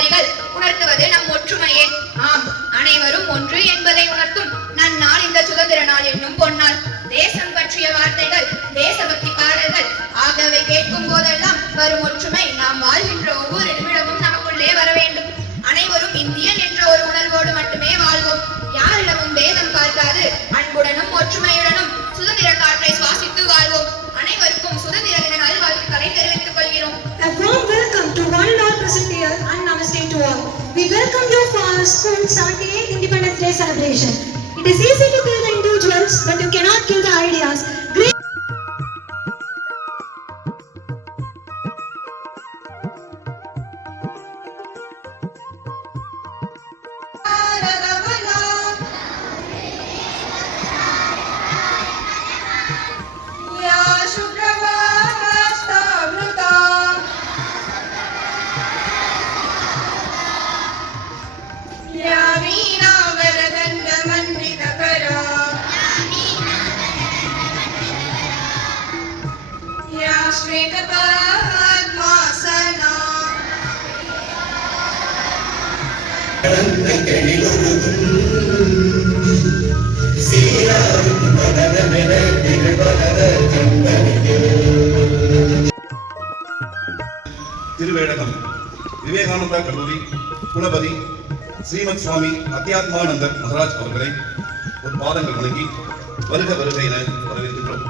வரிகள் உணர்த்துவது நம் ஒற்றுமையே. ஆம், அனைவரும் ஒன்று என்பதை உணர்த்தும் நன்னாள் இந்த சுதந்திர நாள் என்னும் பொன்னாள். தேசம் பற்றிய வார்த்தைகள், தேசபக்தி பாடல்கள் ஆகியவை கேட்கும் போதெல்லாம் வரும் ஒற்றுமை நாம் வாழ்கின்ற ஒவ்வொரு நிமிடமும் நமக்குள்ளே வர வேண்டும். அனைவரும் இந்தியன் என்ற ஒரு உணர்வோடு மட்டுமே வாழ்வோம். யாரிடமும் பேதம் பார்க்காது அன்புடனும் ஒற்றுமையுடனும் சுதந்திர காற்றை சுவாசித்து வாழ்வோம். அனைவருக்கும் சுதந்திர தின நல்வாழ்த்துக்களை தெரிவித்துக் கொள்கிறோம். A warm welcome to one and all present here and namaste to all. We welcome you for our school 78th Independence Day celebration. It is easy to kill the individuals, but you cannot kill the ideas. Great Thiruvedagam Vivekananda கல்லூரி குலபதி ஸ்ரீமத் சுவாமி அத்தியாத்மானந்தர் மகராஜ் அவர்களை ஒரு பாதங்கள் வணங்கி வருக வருக என வரவேற்கின்றோம்.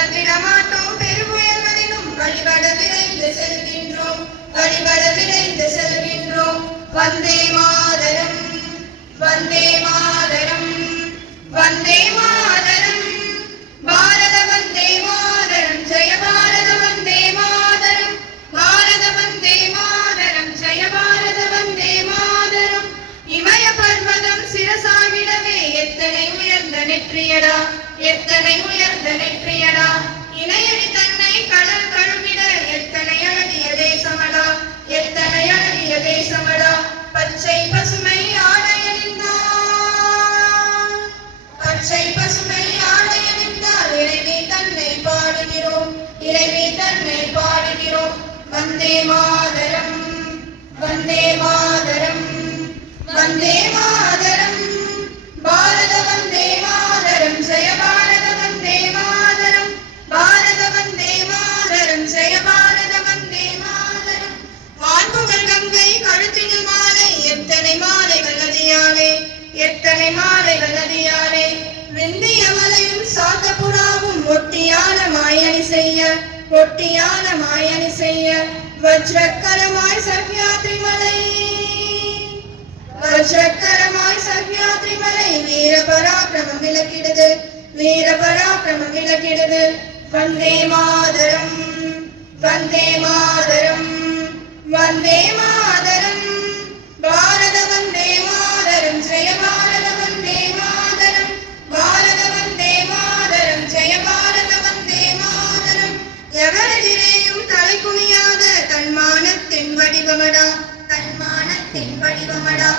மறந்திட மாட்டோம் பெருமுயல்களிலும் வழிபட விரைந்து செல்கின்றோம், வழிபட விரைந்து செல்கின்றோம். வந்தே மாதரம், வந்தே மாதரம், வந்தே மாதரம், பாரத வந்தே மாதரம், ஜெய பாரத வந்தே மாதரம், பாரத வந்தே மாதரம், ஜெய பாரத வந்தே மாதரம். இமய பர்வதம் சிரசாகிடவே எத்தனை உயர்ந்த நெற்றியடா, எத்தனை உயர்ந்த நெற்றியடா. இணையடி தன்னை கடல் கழுவிட எத்தனை அழகிய தேசமடா, எத்தனை அழகிய தேசமடா. பச்சை பசுமை ஆடையணிந்தார், பச்சை பசுமை ஆடையணிந்தால் இறைவி தன்னை பாடுகிறோம், இறைவி தன்னை பாடுகிறோம். வந்தே மாதரம், வந்தே மாதரம், வந்தே மாதரம், பாரத வந்தே மாதரம், ஜெய பாரத வந்தே மாதரம், பாரத வந்தே மாதரம், ஜெய பாரத வந்தே மாதரம். வான்புகழ் கங்கை கழுத்தினில் மாலை, எத்தனை மாலைகள் நதியாலே, எத்தனை மாலைகள் நதியாலே. விந்திய மலையும் சாத்தபுராவும் ஒட்டியான மாயணி செய்ய, ஒட்டியான மாயணி செய்ய. வஜ்ரக்கரமாய் சஹ்யாத்ரி மலை, வஜ்ரக்கரமாய் சஹ்யாத்ரி மலை. வீர பராக்கிரமம் விளக்கிடுது, வீர பராக்கிரமம் விளக்கிடுது. வந்தே மாதரம், வந்தே மாதரம், வந்தே மாதரம், பாரத வந்தே மாதரம், ஜெய பாரத வந்தே மாதரம், பாரத வந்தே மாதரம், ஜெய பாரத வந்தே மாதரம். எவரெதிரேயும் தலை குனியாத தன்மானத்தின் வடிவமடா, தன்மானத்தின் வடிவமடா.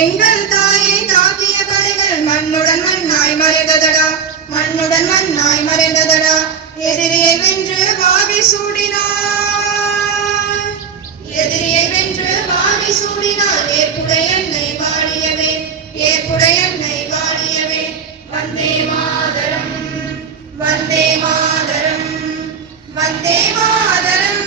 எங்கள் தாயை தாக்கிய படைகள் மண்ணுடன் மண்ணாய் மறைந்ததடா, மண்ணுடன் மண்ணாய் மறைந்ததடா. எதிரியை வென்று வாகை சூடினார், எதிரியை வென்று வாகை சூடினார். ஏற்புடைய என்னை பாடியவே, ஏற்புடைய என்னை பாடியவே. வந்தே மாதரம், வந்தே மாதரம், வந்தே மாதரம்,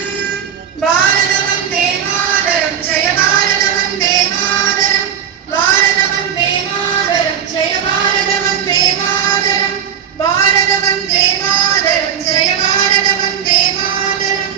பாரத வந்தே மாதரம், ஜெய பாரத வந்தே மாதரம், பாரத வந்தே மாதரம், ஜெய பாரத வந்தே மாதரம், பாரத வந்தே மாதரம், ஜெய பாரத வந்தே மாதரம்.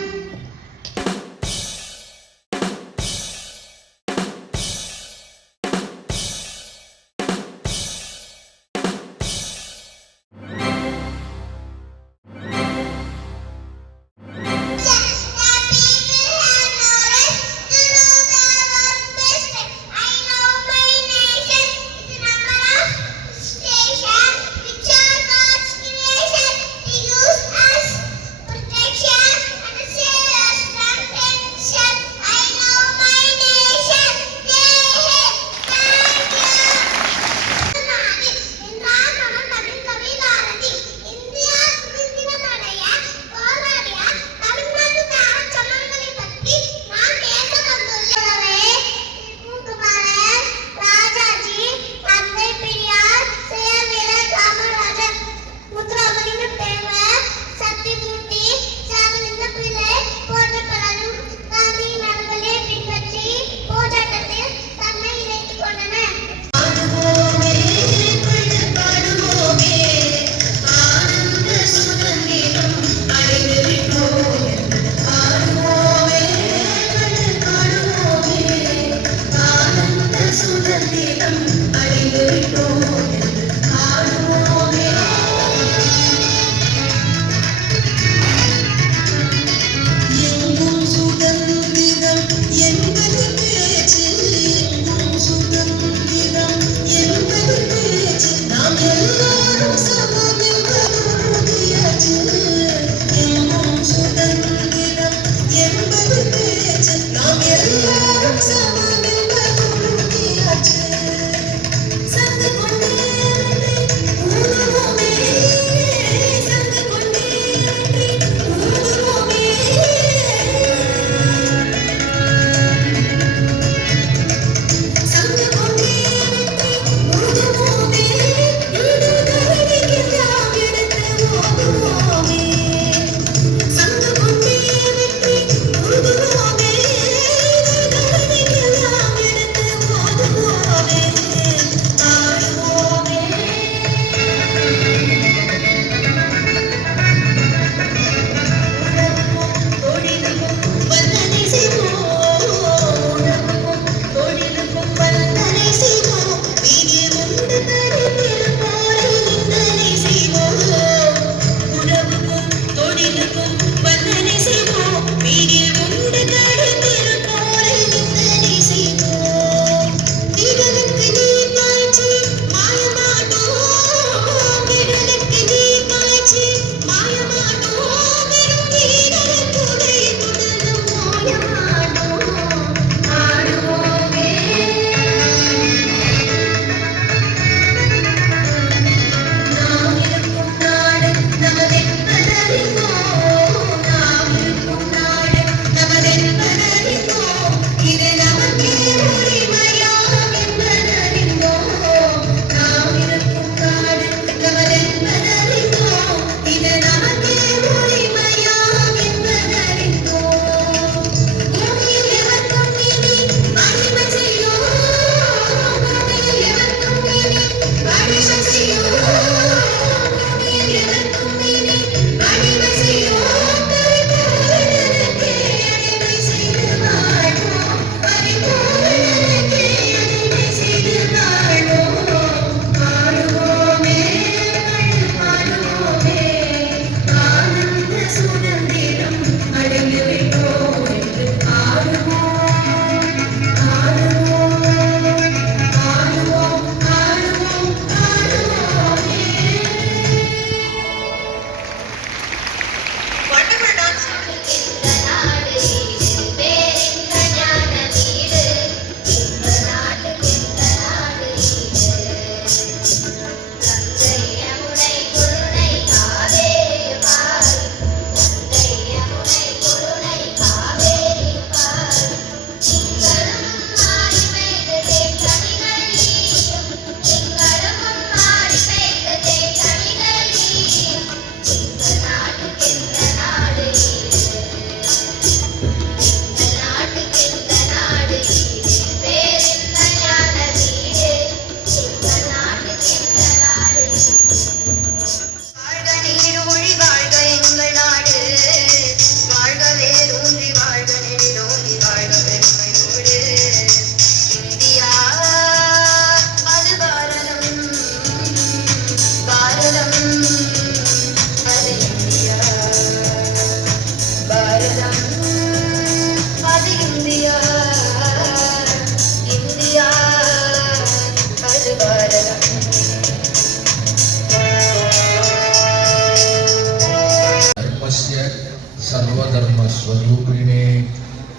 स्वरूपिणे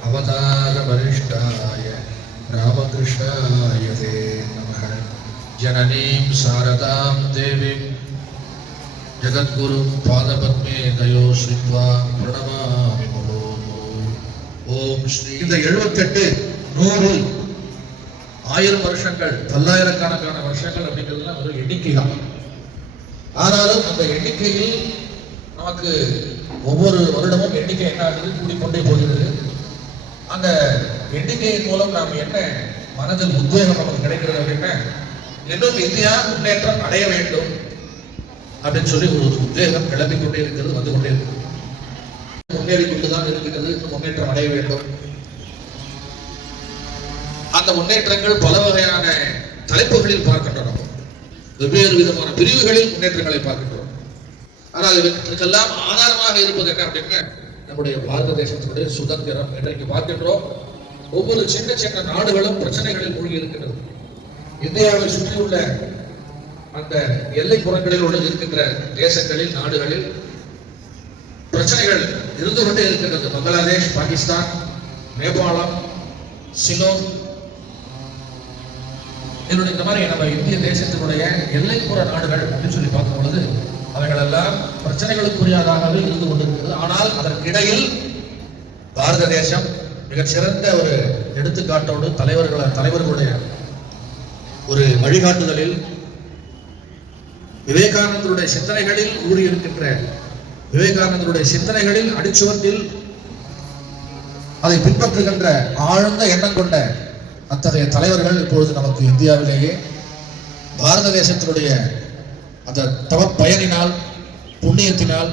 अवतारवरिष्ठाय रामकृष्णाय ते नमः। जननीं शारदां देवीं जगद्गुरुं पादपद्मे दयो श्रित्वा प्रणमामि मुहुर्मुहुः। ஓம் ஸ்ரீ. இந்த 78 100 1000 வருஷங்கள் பல்லாயிரக்கணக்கான வருஷங்கள் அப்படிங்கிறதுலாம் ஒரு எண்ணிக்கை தான். ஆனாலும் அந்த எண்ணிக்கையில் நமக்கு ஒவ்வொரு வருடமும் எண்ணிக்கை என்ன ஆகுது, கூடிக்கொண்டே போகிறது. அந்த எண்ணிக்கையின் மூலம் நாம் என்ன மனதில் உத்வேகம் நமக்கு கிடைக்கிறது அப்படின்னா, இன்னும் இந்தியா முன்னேற்றம் அடைய வேண்டும் அப்படின்னு சொல்லி ஒரு உத்வேகம் கிளம்பிக் கொண்டே இருக்கிறது, வந்து கொண்டே இருக்கிறது. முன்னேறி கொண்டுதான் இருக்கிறது, முன்னேற்றம் அடைய வேண்டும். அந்த முன்னேற்றங்கள் பல வகையான தலைப்புகளில் பார்க்கின்றோம், வெவ்வேறு விதமான பிரிவுகளில் முன்னேற்றங்களை பார்க்கின்றோம். ஆனால் இதற்கெல்லாம் ஆதாரமாக இருப்பது என்ன அப்படின்னா, நம்முடைய பாரத தேசத்தினுடைய சுதந்திரம். இன்றைக்கு பார்க்கின்றோம், ஒவ்வொரு சின்ன சின்ன நாடுகளும் பிரச்சனைகளில் மூழ்கி இருக்கிறது. இந்தியாவை சுற்றியுள்ள அந்த எல்லைப்புறங்களில் உள்ள இருக்கின்ற தேசங்களில், நாடுகளில் பிரச்சனைகள் இருந்து கொண்டே இருக்கின்றது. பங்களாதேஷ், பாகிஸ்தான், நேபாளம், சிலோன், என்னுடைய இந்த மாதிரி நம்ம இந்திய தேசத்தினுடைய எல்லைப்புற நாடுகள் அப்படின்னு சொல்லி பார்க்கும் பொழுது அவைகள் எல்லாம் பிரச்சனைகளுக்குரியதாகவே இருந்து கொண்டிருக்கிறது. ஆனால் அதற்கிடையில் பாரத தேசம் மிகச்சிறந்த ஒரு எடுத்துக்காட்டோடு தலைவர்களுடைய ஒரு வழிகாட்டுதலில், விவேகானந்தருடைய சிந்தனைகளில் ஊறியிருக்கின்ற, விவேகானந்தருடைய சிந்தனைகளில் அடிச்சுவட்டில் அதை பின்பற்றுகின்ற ஆழ்ந்த எண்ணம் கொண்ட அத்தகைய தலைவர்கள் இப்பொழுது நமக்கு இந்தியாவிலேயே பாரத தேசத்தினுடைய அந்த தவ பயனினால், புண்ணியத்தினால்,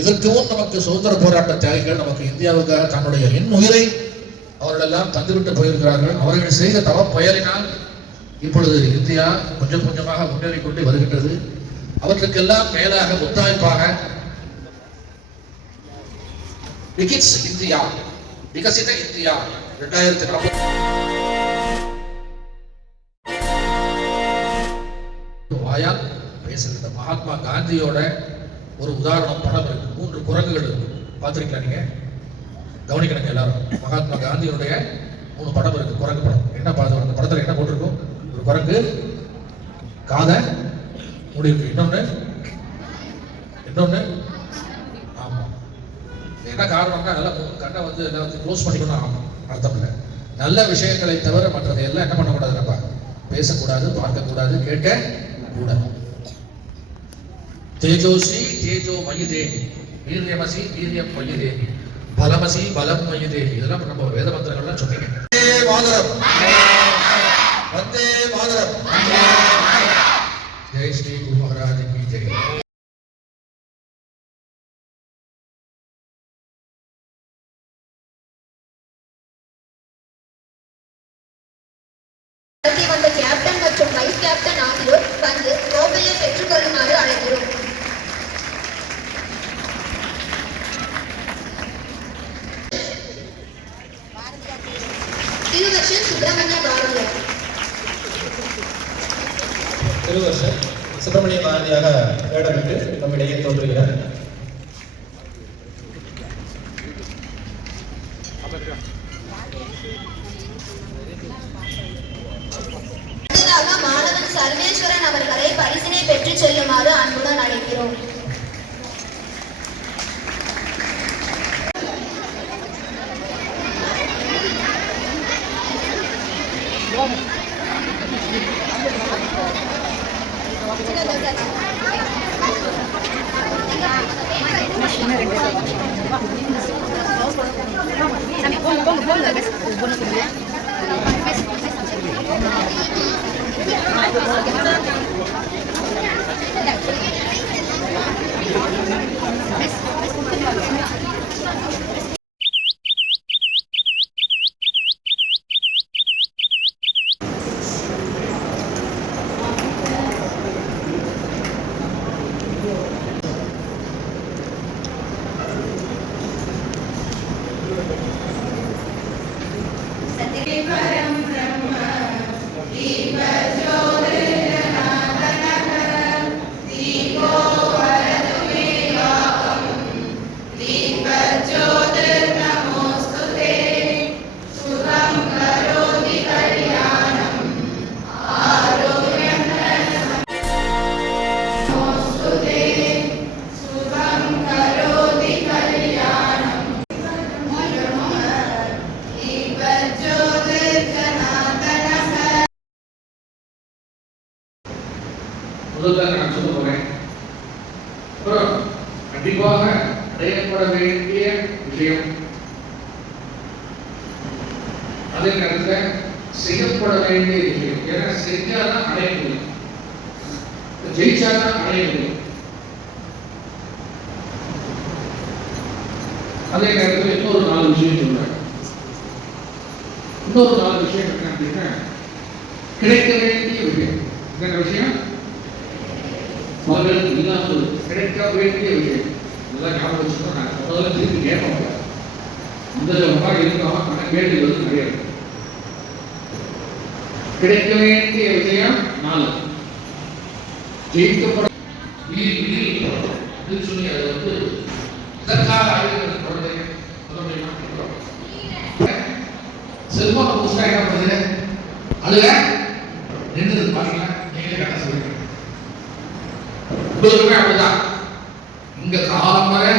இதற்கு முன் நமக்கு சுதந்திர போராட்ட தியாகிகள் நமக்கு இந்தியாவுக்காக தன்னுடைய இன்னுயிரை அவர்கள் எல்லாம் தந்துவிட்டு போயிருக்கிறார்கள். அவர்கள் செய்த தவ பயனினால் இப்பொழுது இந்தியா கொஞ்சம் கொஞ்சமாக முன்னேறிக் கொண்டு வருகின்றது. அவற்றுக்கெல்லாம் மேலாக முத்தாய்ப்பாக இந்தியா, விகசித இந்தியா 2040 வாயால் பேசுகிற மகாத்மா காந்தியோட ஒரு உதாரணம் படம் இருக்கு. 3 குரங்குகள் இருக்கு, பார்த்திருக்கீங்களா? நீங்க கவனிக்கணுங்க எல்லாரும். மகாத்மா காந்தியோடைய 3 படம் இருக்கு, குரங்கு படம். என்ன படம்? அந்த படத்துல என்ன போட்டிருக்கும்? ஒரு குரங்கு காதை மூடி இருக்கு, இன்னொன்னு ஆமா. என்ன காரணம்னா, நல்லா கண்ணை வந்து எல்லாம் வந்து க்ளோஸ் பண்ணிக்கணும் அர்த்தம் இல்லை. நல்ல விஷயங்களை தவிர மற்றதை எல்லாம் என்ன பண்ணக்கூடாது, நம்ம பேசக்கூடாது, பார்க்கக்கூடாது, கேட்க கூடாது. தேஜோசி தேஜோ மயிதேகி, வீரியமசி வீரியம் மயிதேகி, பலமசி பலம் மயிதேகி. இதெல்லாம் நம்ம வேத மந்திரங்கள்லாம் சொன்னீங்க. வந்தே மாதரம், வந்தே மாதரம். ஜெய் ஸ்ரீ குரு மகாராஜ் கி ஜெய். வந்த கேப்டன் மற்றும் வைஸ் கேப்டன் ஆகியோர் வந்து கோப்பையை பெற்றுக்கொள்ளுமாறு அழைக்கிறோம். திருவர்ஷன் சுப்பிரமணிய பாரதியார். திருவர்ஷன் சுப்பிரமணிய பாரதியாக வேடமிட்டு நம்மிடையே தோன்றுகிறார். மாணவன் சர்வேஸ்வரன் அவர்களை பரிசினை பெற்றுச் செல்லுமாறு அன்புடன் அழைக்கிறோம். परम ब्रह्म கண்டிப்பாக அடையப்பட வேண்டிய விஷயம். அதே நேரத்தில் செய்யப்பட வேண்டிய விஷயம். ஏன்னா செஞ்சாதான் அடைய முடியும், ஜெயிச்சாதான் அடைய முடியும். அதே நேரத்தில் இன்னொரு 4 விஷயம் சொல்றாங்க. இன்னொரு 4 விஷயம் என்ன அப்படின்னா, கிடைக்க வேண்டிய விஷயம். என்ன விஷயம்? மகளுக்கு இல்லாமல் கிடைக்க வேண்டிய விஷயம். இதெல்லாம் ஞாபகம் வச்சுக்கணும். நான் முதல்ல திருப்பி கேட்போம். இந்த மாதிரி இருக்கோம், ஆனால் கேள்வி வந்து கிடையாது. கிடைக்க வேண்டிய விஷயம் 4. ஜெயிக்கப்பட சொல்லி அது வந்து இதற்காக குழந்தை செல்வம் புதுசாக என்ன பண்ணுது? அழுக நின்றுது. பாத்தீங்களா? நீங்களே கரெக்டாக சொல்லுங்க. உங்களுக்குமே அப்படிதான். இங்க காலம்பரை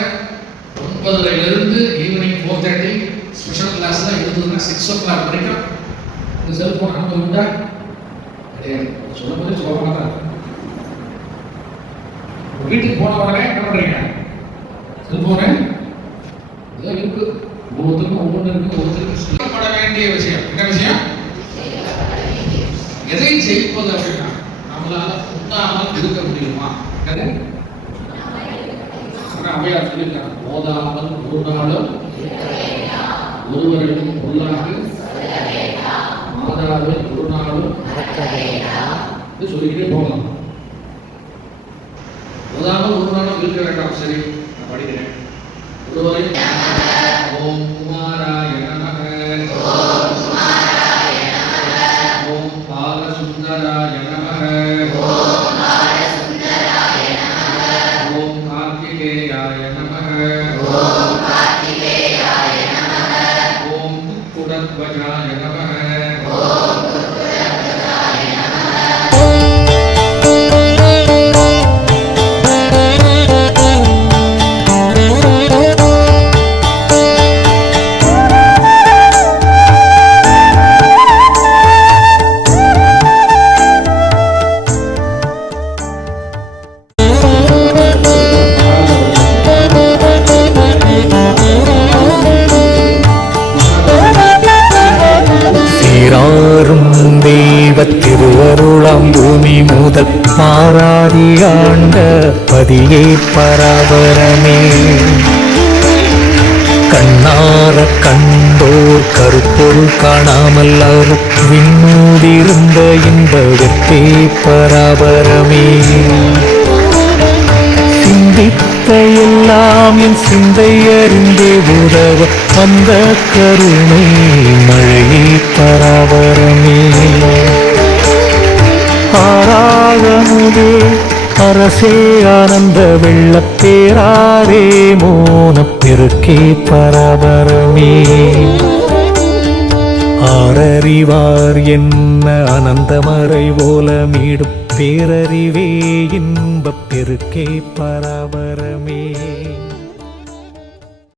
9:30 ஈவினிங் 4:30 ஸ்பெஷல் கிளாஸ் தான் இருந்ததுன்னா 6 o'clock வரைக்கும் இந்த செல்போன் அனுமதி உண்டா? கிடையாது. சொல்ல போதே சொல்ல மாட்டாங்க. வீட்டுக்கு போன உடனே என்ன பண்றீங்க? செல்போனு இதெல்லாம் இருக்கு. ஒவ்வொருத்தருக்கும் ஒவ்வொன்று இருக்கு. ஒவ்வொருத்தருக்கும் செய்யப்பட வேண்டிய விஷயம். என்ன விஷயம்? எதை ஜெயிப்பது அப்படின்னா, நம்மளால உண்ணாமல் இருக்க முடியுமா? அவையார் சொல்லியிருக்காங்க, ஓதாமல் ஒரு நாளும் ஒருவரிடம் உள்ளாக மாதாவை ஒரு நாளும் சொல்லிக்கிட்டே போகலாம். ஓதாமல் ஒரு நாளும் இருக்க வேண்டாம். சரி, நான் படிக்கிறேன். ஒருவரையும் ஓம் குமாராய நமக, ஓம் பாலசுந்தராய நமக, ஓம் கார்த்திகேயாய நமக, ஓம் குடத்வஜாய நமக. திருவருளாம் பூமி முதல் மாறாதி ஆண்ட பதியே பராபரமே. கண்ணார கண்டோர் கருப்பொருள் காணாமல் விண்ணூதிருந்த இன்ப வெற்றே பராபரமே. சிந்தித்த எல்லாம் என் சிந்தை அறிந்தே உதவ வந்த கருணை மழையே பராபரமே. ஆராகமுதே அரசே ஆனந்த வெள்ளப்பேராரே மோனப் பெருக்கே பராபரமே. ஆரறிவார் என்ன அனந்தமறை போல மீடும் பேரறிவே இன்பப் பெருக்கே பராபரமே.